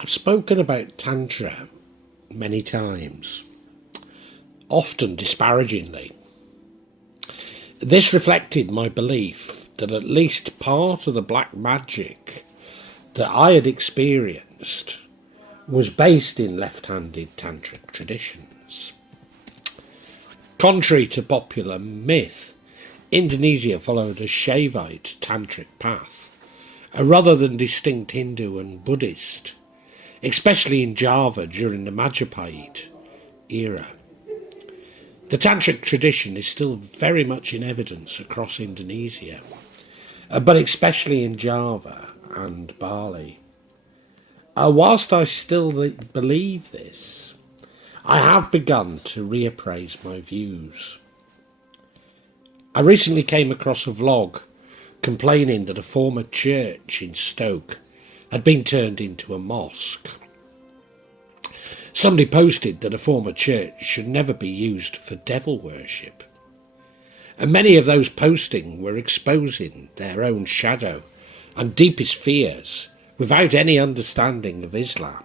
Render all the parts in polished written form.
I've spoken about Tantra many times, often disparagingly. This reflected my belief that at least part of the black magic that I had experienced was based in left-handed tantric traditions. Contrary to popular myth, Indonesia followed a Shaivite Tantric path, rather than distinct Hindu and Buddhist, especially in Java during the Majapahit era. The Tantric tradition is still very much in evidence across Indonesia, but especially in Java and Bali. Whilst I still believe this, I have begun to reappraise my views. I recently came across a vlog complaining that a former church in Stoke had been turned into a mosque. Somebody posted that a former church should never be used for devil worship. And many of those posting were exposing their own shadow and deepest fears without any understanding of Islam,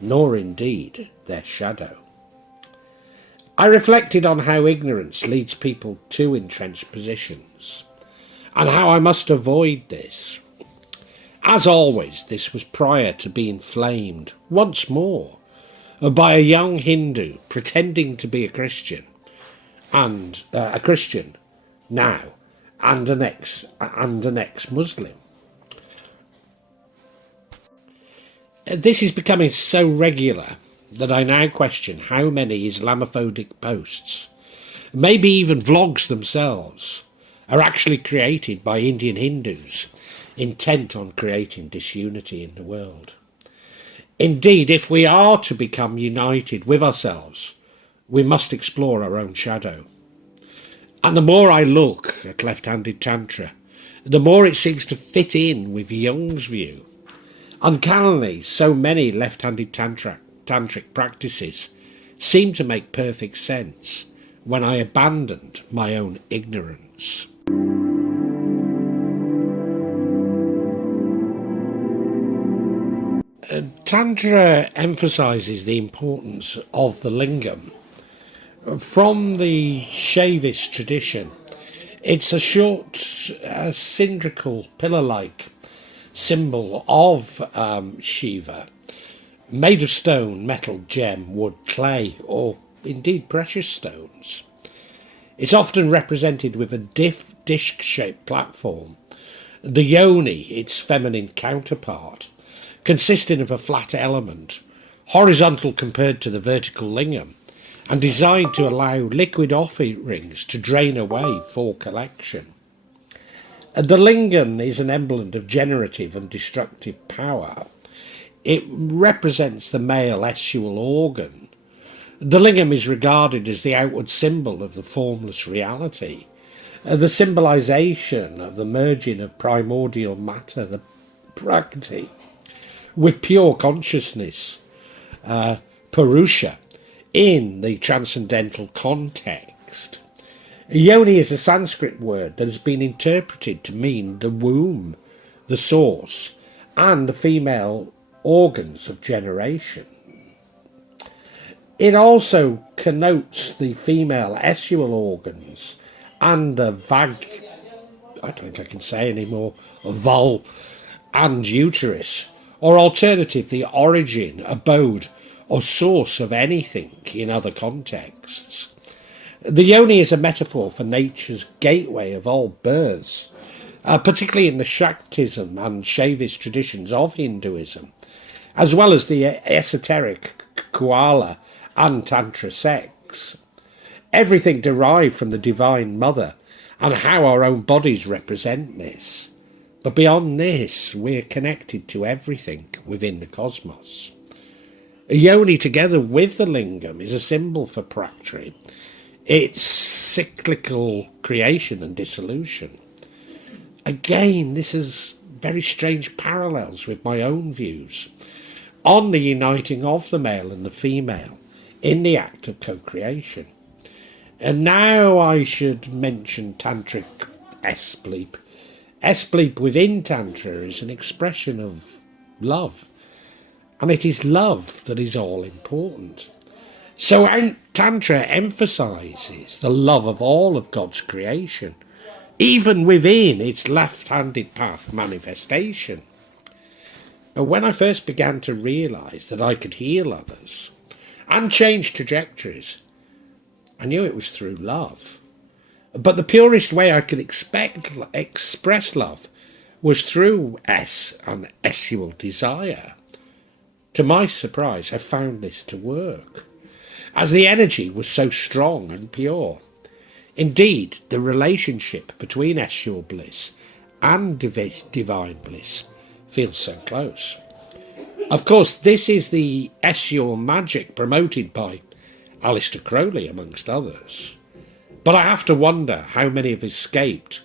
nor indeed their shadow. I reflected on how ignorance leads people to entrenched positions, and how I must avoid this. As always, this was prior to being flamed once more by a young Hindu pretending to be a Christian, and a Christian now, and an ex-Muslim. This is becoming so regular that I now question how many Islamophobic posts, maybe even vlogs themselves, are actually created by Indian Hindus intent on creating disunity in the world. Indeed, if we are to become united with ourselves, we must explore our own shadow. And the more I look at left-handed Tantra, the more it seems to fit in with Jung's view. Uncannily, so many left-handed tantric practices seem to make perfect sense when I abandoned my own ignorance. Tantra emphasises the importance of the lingam. From the Shaivite tradition, it's a short, cylindrical, pillar-like symbol of Shiva, made of stone, metal, gem, wood, clay, or indeed precious stones. It's often represented with a disc-shaped platform. The yoni, its feminine counterpart, consisting of a flat element, horizontal compared to the vertical lingam, and designed to allow liquid offerings to drain away for collection. The lingam is an emblem of generative and destructive power. It represents the male sexual organ. The lingam is regarded as the outward symbol of the formless reality, the symbolization of the merging of primordial matter, the prakriti, with pure consciousness, Purusha, in the transcendental context. Yoni is a Sanskrit word that has been interpreted to mean the womb, the source, and the female organs of generation. It also connotes the female sexual organs and the I don't think I can say anymore, vul and uterus, or alternative, the origin, abode, or source of anything in other contexts. The yoni is a metaphor for nature's gateway of all births, particularly in the Shaktism and Shaivist traditions of Hinduism, as well as the esoteric Kuala and Tantra sects. Everything derived from the Divine Mother and how our own bodies represent this. But beyond this, we're connected to everything within the cosmos. A yoni, together with the lingam, is a symbol for prakriti, its cyclical creation and dissolution. Again, this is very strange parallels with my own views on the uniting of the male and the female in the act of co-creation. And now I should mention tantric esbleep. Esbleep within Tantra is an expression of love and it is love that is all important. So Tantra emphasises the love of all of God's creation, even within its left-handed path manifestation. And when I first began to realise that I could heal others and change trajectories, I knew it was through love. But the purest way I could express love was through S and sexual desire. To my surprise, I found this to work, as the energy was so strong and pure. Indeed, the relationship between sexual bliss and divine bliss feels so close. Of course, this is the sexual magic promoted by Aleister Crowley, amongst others. But I have to wonder how many have escaped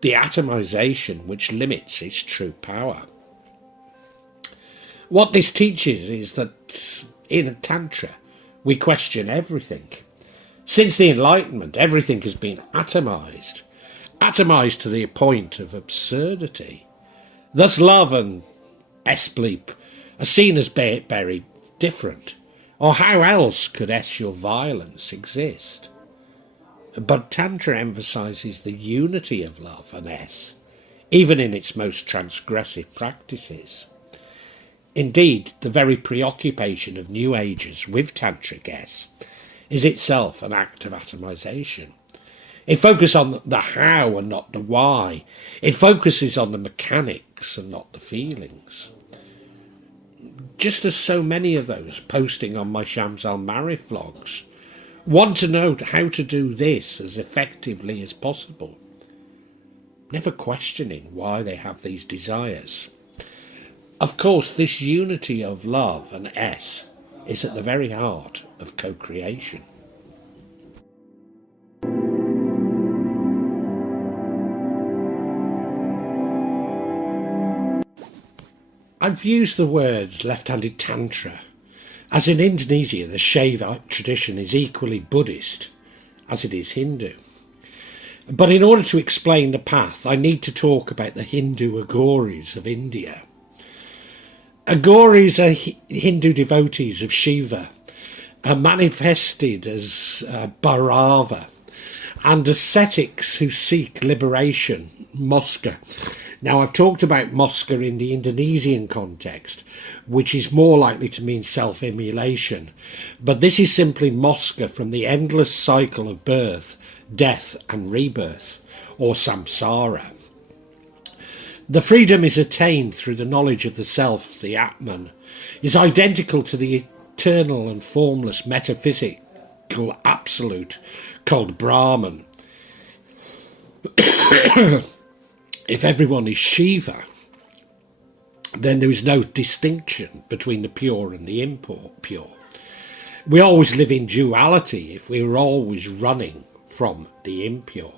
the atomization which limits its true power. What this teaches is that in Tantra, we question everything. Since the Enlightenment, everything has been atomized to the point of absurdity. Thus love and esbleep are seen as very different. Or how else could sexual violence exist? But Tantra emphasises the unity of love and S, even in its most transgressive practices. Indeed, the very preoccupation of New Agers with Tantric S is itself an act of atomization. It focuses on the how and not the why. It focuses on the mechanics and not the feelings. Just as so many of those posting on my Shams al-Marif vlogs want to know how to do this as effectively as possible, never questioning why they have these desires. Of course, this unity of love and S is at the very heart of co-creation. I've used the word left-handed Tantra, as in Indonesia the Shaivite tradition is equally Buddhist as it is Hindu. But in order to explain the path, I need to talk about the Hindu Aghoris of India. Aghoris are Hindu devotees of Shiva, manifested as Bhairava, and ascetics who seek liberation, Moksha. Now, I've talked about Moksha in the Indonesian context, which is more likely to mean self-immolation, but this is simply Moksha from the endless cycle of birth, death and rebirth, or samsara. The freedom is attained through the knowledge of the self, the Atman, is identical to the eternal and formless metaphysical absolute called Brahman. If everyone is Shiva, then there is no distinction between the pure and the impure. We always live in duality if we're always running from the impure.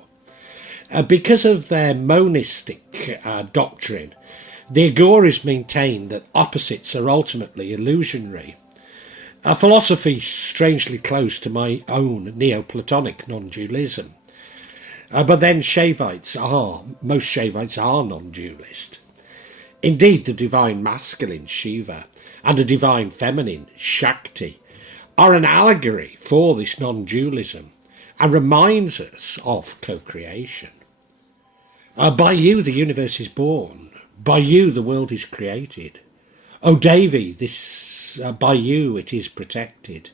Because of their monistic doctrine, the Aghoris maintain that opposites are ultimately illusionary, a philosophy strangely close to my own Neoplatonic non-dualism. But then most Shaivites are non-dualist. Indeed, the divine masculine, Shiva, and the divine feminine, Shakti, are an allegory for this non-dualism and reminds us of co-creation. By you the universe is born, by you the world is created. O Devi, by you it is protected.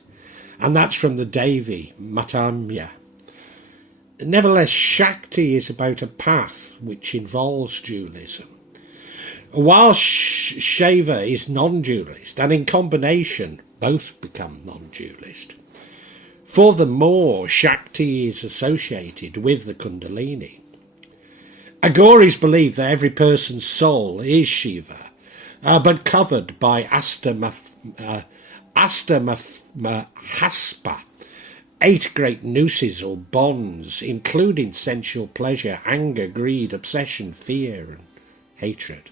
And that's from the Devi Mahatmya. Nevertheless, Shakti is about a path which involves dualism. While Shiva is non-dualist, and in combination both become non-dualist. Furthermore, Shakti is associated with the Kundalini. Aghoris believe that every person's soul is Shiva, but covered by Astamahaspa, 8 great nooses or bonds, including sensual pleasure, anger, greed, obsession, fear, and hatred.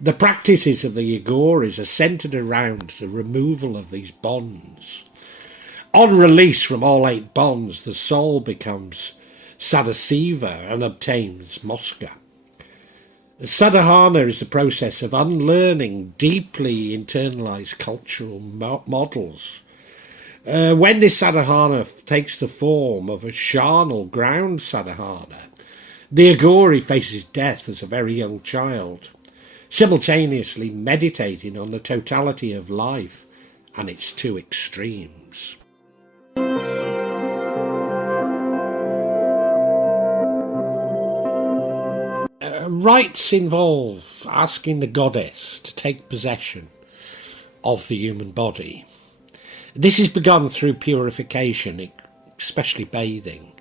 The practices of the Aghoris are centered around the removal of these bonds. On release from all 8 bonds, the soul becomes Sadasiva and obtains Moksha. Sadhana is the process of unlearning deeply internalized cultural models. When this sadhana takes the form of a charnel ground sadhana, the Agori faces death as a very young child, simultaneously meditating on the totality of life and its two extremes. Rites involve asking the goddess to take possession of the human body. This is begun through purification, especially bathing,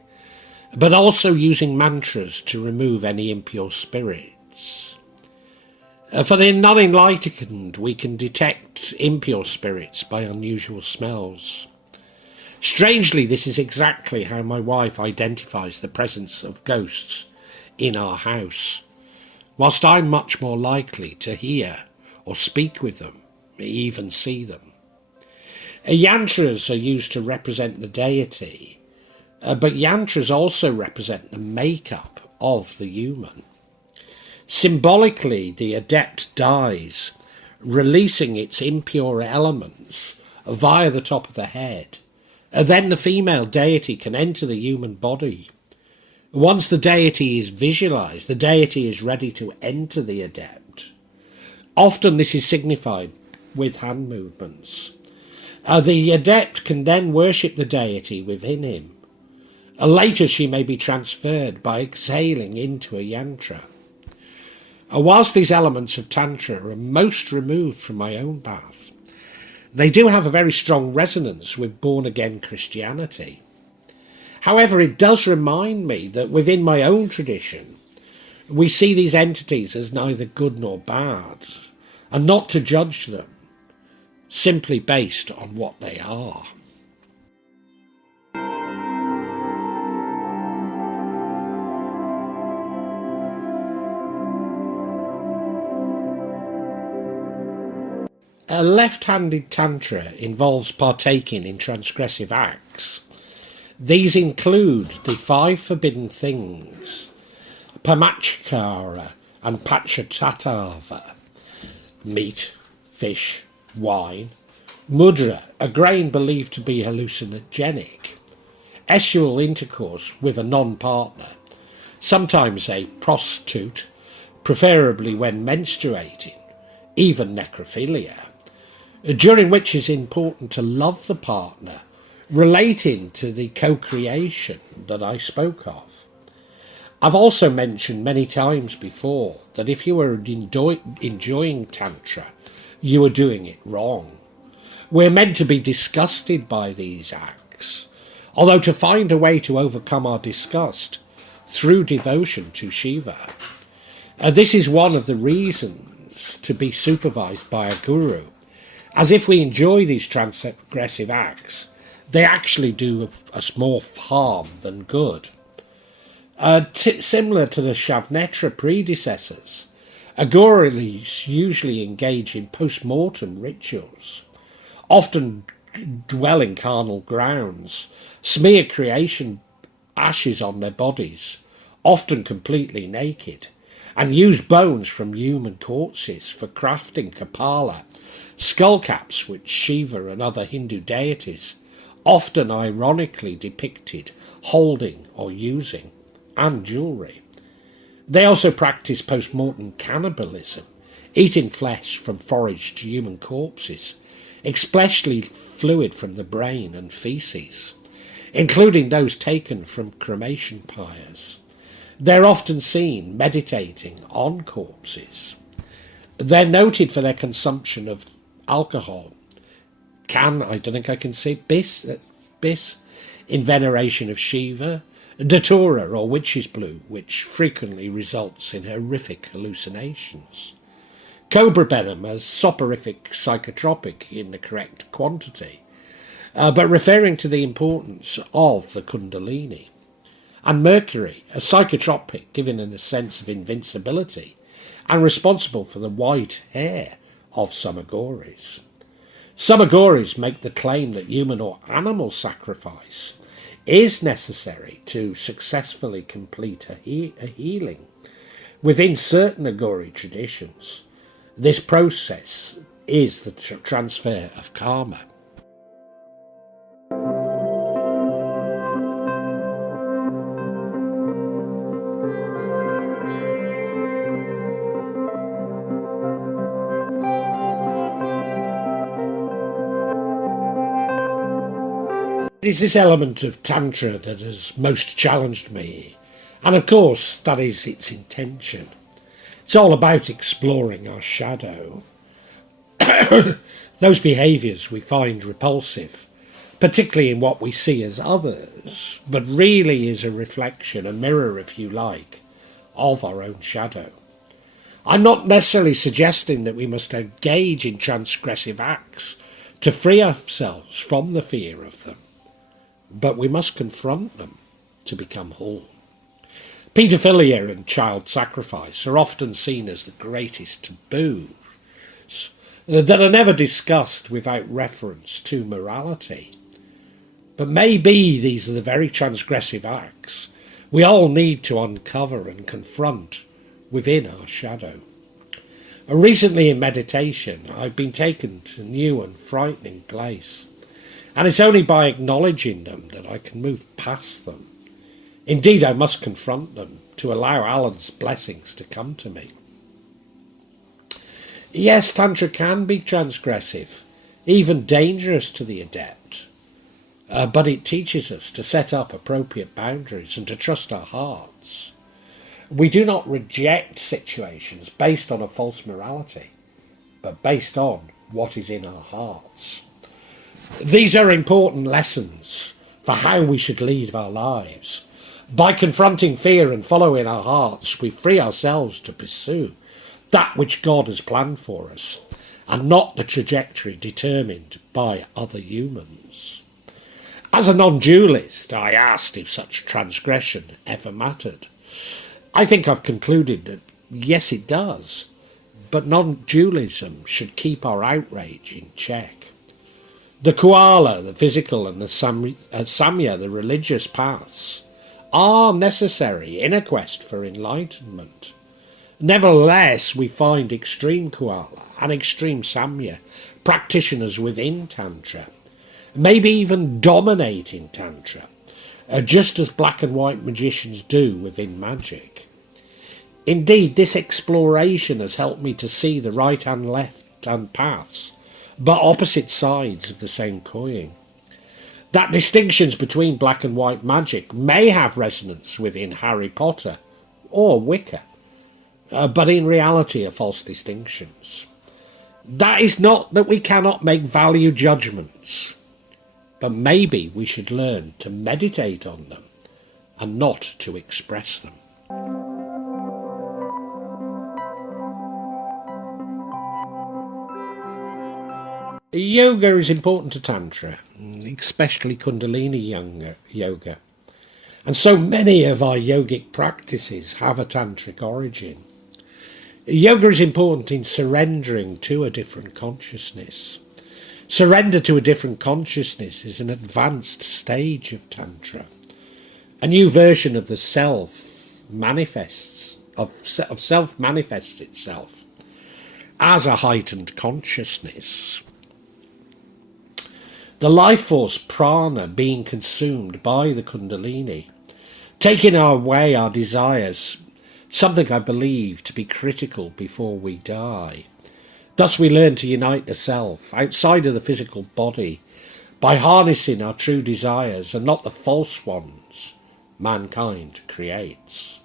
but also using mantras to remove any impure spirits. For the non-enlightened, we can detect impure spirits by unusual smells. Strangely, this is exactly how my wife identifies the presence of ghosts in our house, whilst I'm much more likely to hear or speak with them, even see them. Yantras are used to represent the deity, but yantras also represent the makeup of the human. Symbolically, the adept dies, releasing its impure elements via the top of the head. Then the female deity can enter the human body. Once the deity is visualized, the deity is ready to enter the adept. Often this is signified with hand movements. The adept can then worship the deity within him. Later she may be transferred by exhaling into a yantra. Whilst these elements of Tantra are most removed from my own path, they do have a very strong resonance with born-again Christianity. However, it does remind me that within my own tradition, we see these entities as neither good nor bad, and not to judge them, simply based on what they are. A left-handed Tantra involves partaking in transgressive acts. These include the 5 forbidden things, pamachkara and pachatatava, meat, fish, wine, mudra, a grain believed to be hallucinogenic, sexual intercourse with a non-partner, sometimes a prostitute, preferably when menstruating, even necrophilia, during which it is important to love the partner, relating to the co-creation that I spoke of. I've also mentioned many times before that if you are enjoying Tantra, you are doing it wrong. We're meant to be disgusted by these acts, although to find a way to overcome our disgust through devotion to Shiva. This is one of the reasons to be supervised by a guru, as if we enjoy these transgressive acts, they actually do us more harm than good. Similar to the Shavnetra predecessors, Agoris usually engage in post-mortem rituals, often dwell in carnal grounds, smear creation ashes on their bodies, often completely naked, and use bones from human corpses for crafting kapala, skull caps which Shiva and other Hindu deities, often ironically depicted, holding or using, and jewellery. They also practice post-mortem cannibalism, eating flesh from foraged human corpses, especially fluid from the brain and faeces, including those taken from cremation pyres. They're often seen meditating on corpses. They're noted for their consumption of alcohol, I don't think I can say bis, in veneration of Shiva, datura or witch's blue, which frequently results in horrific hallucinations, cobra venom as soporific psychotropic in the correct quantity, but referring to the importance of the Kundalini, and mercury, a psychotropic given in a sense of invincibility and responsible for the white hair of some Agoris. Some Agoris make the claim that human or animal sacrifice is necessary to successfully complete a healing, Within certain Agori traditions, this process is the transfer of karma. It is this element of Tantra that has most challenged me, and of course that is its intention. It's all about exploring our shadow, those behaviours we find repulsive, particularly in what we see as others, but really is a reflection, a mirror if you like, of our own shadow. I'm not necessarily suggesting that we must engage in transgressive acts to free ourselves from the fear of them, but we must confront them to become whole. Paedophilia and child sacrifice are often seen as the greatest taboos that are never discussed without reference to morality. But maybe these are the very transgressive acts we all need to uncover and confront within our shadow. Recently in meditation, I've been taken to a new and frightening place, and it's only by acknowledging them that I can move past them. Indeed, I must confront them to allow Alan's blessings to come to me. Yes, Tantra can be transgressive, even dangerous to the adept, but it teaches us to set up appropriate boundaries and to trust our hearts. We do not reject situations based on a false morality, but based on what is in our hearts. These are important lessons for how we should lead our lives. By confronting fear and following our hearts, we free ourselves to pursue that which God has planned for us, and not the trajectory determined by other humans. As a non-dualist, I asked if such transgression ever mattered. I think I've concluded that yes, it does, but non-dualism should keep our outrage in check. The koala, the physical, and the samya, the religious paths, are necessary in a quest for enlightenment. Nevertheless, we find extreme koala and extreme samya practitioners within Tantra, maybe even dominating Tantra, just as black and white magicians do within magic. Indeed, this exploration has helped me to see the right and left hand paths, but opposite sides of the same coin. That distinctions between black and white magic may have resonance within Harry Potter or Wicca, but in reality are false distinctions. That is not that we cannot make value judgments, but maybe we should learn to meditate on them and not to express them. Yoga is important to Tantra, especially Kundalini yoga. And so many of our yogic practices have a tantric origin. Yoga is important in surrendering to a different consciousness. Surrender to a different consciousness is an advanced stage of Tantra. A new version of the self manifests itself as a heightened consciousness. The life force prana being consumed by the Kundalini, taking away our desires, something I believe to be critical before we die. Thus we learn to unite the self outside of the physical body by harnessing our true desires and not the false ones mankind creates.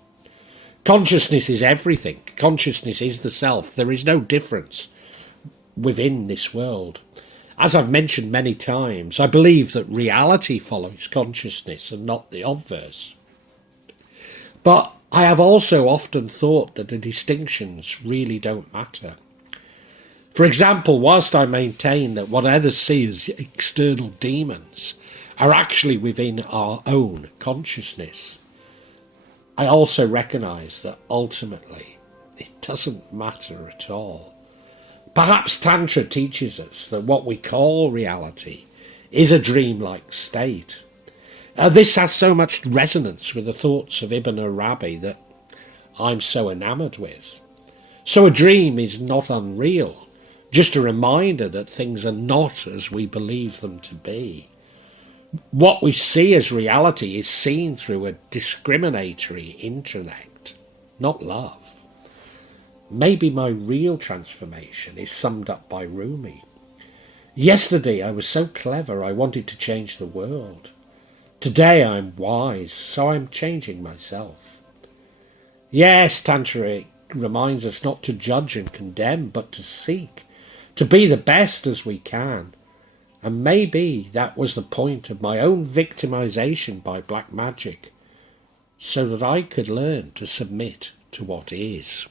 Consciousness is everything. Consciousness is the self. There is no difference within this world. As I've mentioned many times, I believe that reality follows consciousness and not the obverse. But I have also often thought that the distinctions really don't matter. For example, whilst I maintain that what others see as external demons are actually within our own consciousness, I also recognise that ultimately it doesn't matter at all. Perhaps Tantra teaches us that what we call reality is a dreamlike state. This has so much resonance with the thoughts of Ibn Arabi that I'm so enamoured with. So a dream is not unreal, just a reminder that things are not as we believe them to be. What we see as reality is seen through a discriminatory intellect, not love. Maybe my real transformation is summed up by Rumi. Yesterday I was so clever I wanted to change the world. Today I'm wise, so I'm changing myself. Yes, Tantra reminds us not to judge and condemn, but to seek, to be the best as we can. And maybe that was the point of my own victimization by black magic, so that I could learn to submit to what is.